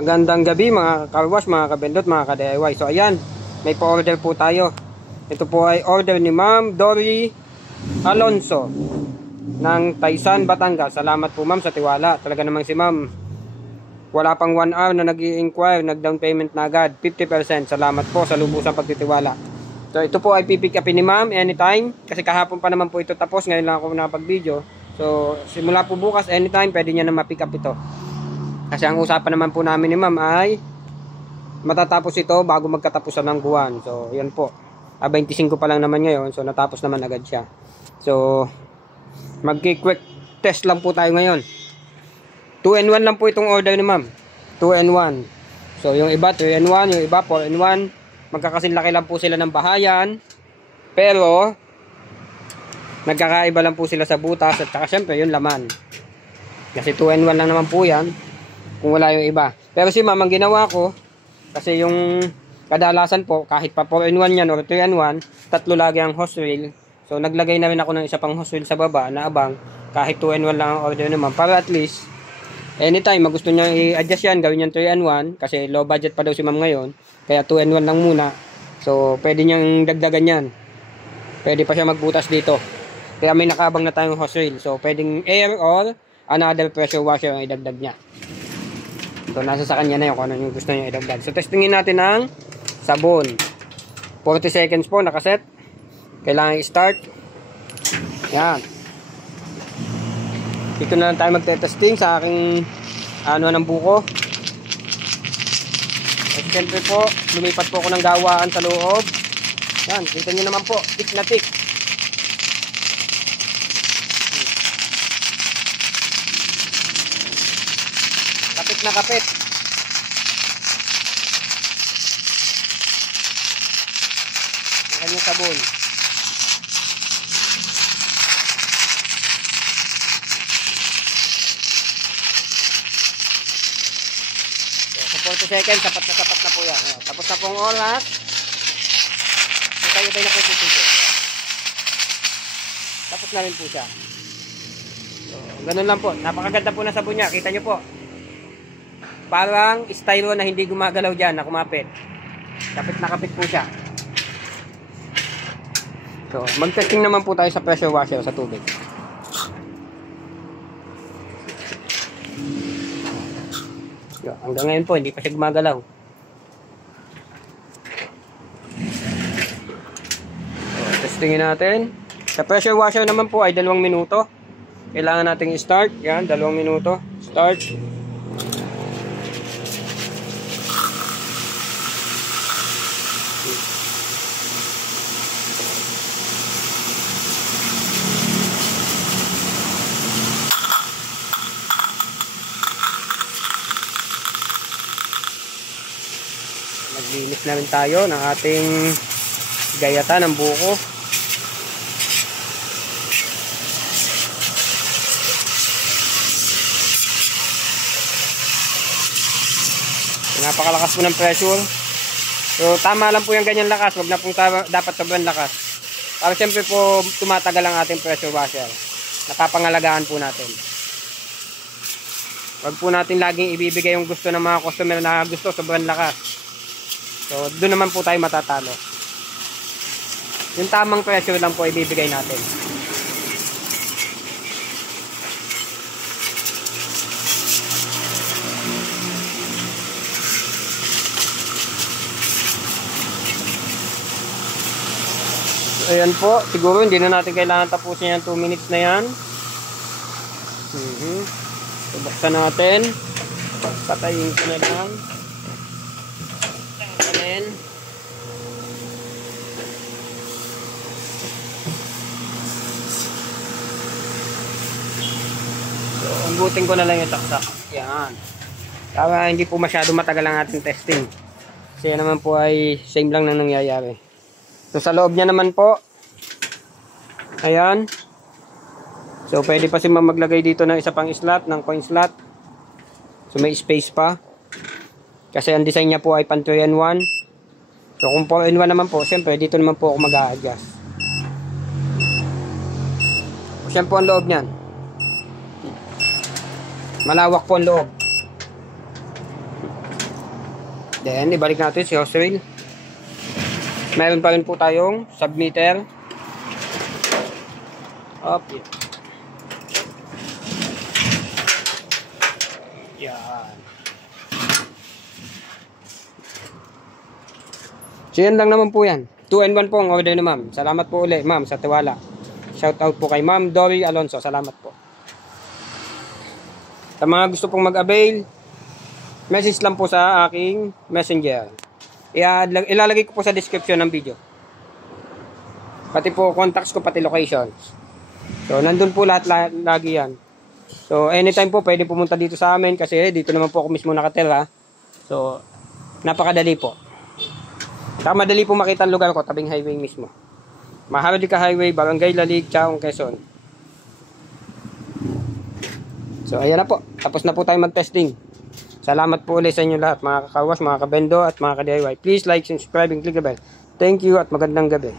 Magandang gabi mga karwash, mga kabendot, mga ka-DIY. So ayan, may pa-order po tayo. Ito po ay order ni Ma'am Dory Alonso ng Taysan, Batangas. Salamat po ma'am sa tiwala. Talaga namang si ma'am, wala pang 1 hour na nag-i-inquire, nag-down payment na agad, 50%. Salamat po sa lubusang pagtitiwala. So ito po ay pipick upin ni ma'am anytime. Kasi kahapon pa naman po ito tapos, ngayon lang ako nakapag-video. So simula po bukas, anytime, pwede niya na ma-pick up ito. Kasi ang usapan naman po namin ni ma'am ay matatapos ito bago magkatapusan ng buwan. So yan po, 25 pa lang naman ngayon. So natapos naman agad siya. So magki-quick test lang po tayo ngayon. 2-in-1 lang po itong order ni ma'am, 2-in-1. So yung iba 3-in-1, yung iba 4-in-1. Magkakasinlaki lang po sila ng bahayan, pero nagkakaiba lang po sila sa butas at saka syempre yung laman. Kasi 2-in-1 lang naman po yan kung wala yung iba. Pero si ma'am, ang ginawa ko, kasi yung kadalasan po, kahit pa 4-in-1 yan or 3-in-1, tatlo lagi ang hose reel. So naglagay na rin ako ng isa pang hose reel sa baba na abang, kahit 2-in-1 lang ang order naman, para at least anytime magusto niya i-adjust yan, gawin niyang 3-in-1, kasi low budget pa daw si ma'am ngayon, kaya 2-in-1 lang muna. So pwede niyang dagdagan yan, pwede pa siya magbutas dito, kaya may nakaabang na tayong hose reel. So pwedeng air or another pressure washer ang idagdag niya. So nasa sa kanya na yun kung ano yung gusto niya idagdag. So testingin natin ang sabon. 40 seconds po nakaset. Kailangan i-start. Yan. Dito na lang tayo magte-testing sa aking ano ng buko. At siyempre po, lumipat po ako ng gawaan sa loob. Yan, kita nyo naman po, tick na tick. Kapit na kapit. Ang kanyang sabon. So, 40 seconds, sapat na po yan. Tapos na pong oras. Tayo na po titigil. Tapos na rin po siya. So, ganun lang po. Napakaganda po na sabon niya. Kita nyo po. Parang styro na hindi gumagalaw dyan, na kumapit. Kapit na kapit po siya. So, mag-testing naman po tayo sa pressure washer sa tubig. So, hanggang ngayon po, hindi pa siya gumagalaw. So, testingin natin. Sa pressure washer naman po ay 2 minuto. Kailangan nating i-start. Yan, 2 minuto. Start. Naglinis na rin tayo ng ating gayata ng buko. Napakalakas po ng pressure. So tama lang po yung ganyan lakas, wag na po dapat sobrang lakas. Para siyempre po tumatagal ang ating pressure washer. Napapangalagaan po natin. Wag po natin laging ibibigay yung gusto ng mga customer na gusto sobrang lakas. So, doon naman po tayo matatalo. Yung tamang pressure lang po ibibigay natin. So, ayan po. Siguro hindi na natin kailangan tapusin yung 2 minutes na yan. So, buksan natin. Patayin ko na lang. So, umbutin ko na lang yung saksak. Yan. Para hindi po masyado matagal ang ating testing. Kasi naman po ay same lang na nangyayari. So, sa loob niya naman po. Ayan. So, pwede pa si ma'am maglagay dito ng isa pang slot, ng coin slot. So, may space pa. Kasi ang design niya po ay pan 3-in-1. So kung 4-in-1 naman po, siyempre dito naman po ako mag-a-adjust. Siyempre po ang loob niyan. Malawak po ang loob. Then, ibalik natin si hose reel. Meron pa rin po tayong submeter. Up. Yan. So, yan lang naman po yan. 2-in-1 po ang order ni ma'am. Salamat po ulit, ma'am, sa tiwala. Shout out po kay Ma'am Dory Alonso. Salamat po. Sa mga gusto pong mag-avail, message lang po sa aking messenger. Ilalagay ko po sa description ng video. Pati po contacts ko, pati locations. So, nandun po lahat lagi yan. So, anytime po pwede pumunta dito sa amin kasi dito naman po ako mismo nakatira. So, napakadali po. Saka madali po makita ang lugar ko, tabing highway mismo. Maharlika Highway, Barangay Lalig, Chaong, Quezon. So, ayan na po. Tapos na po tayo mag-testing. Salamat po ulit sa inyo lahat, mga kakawash, mga kabendo, at mga ka-DIY. Please like, subscribe, and click the bell. Thank you at magandang gabi.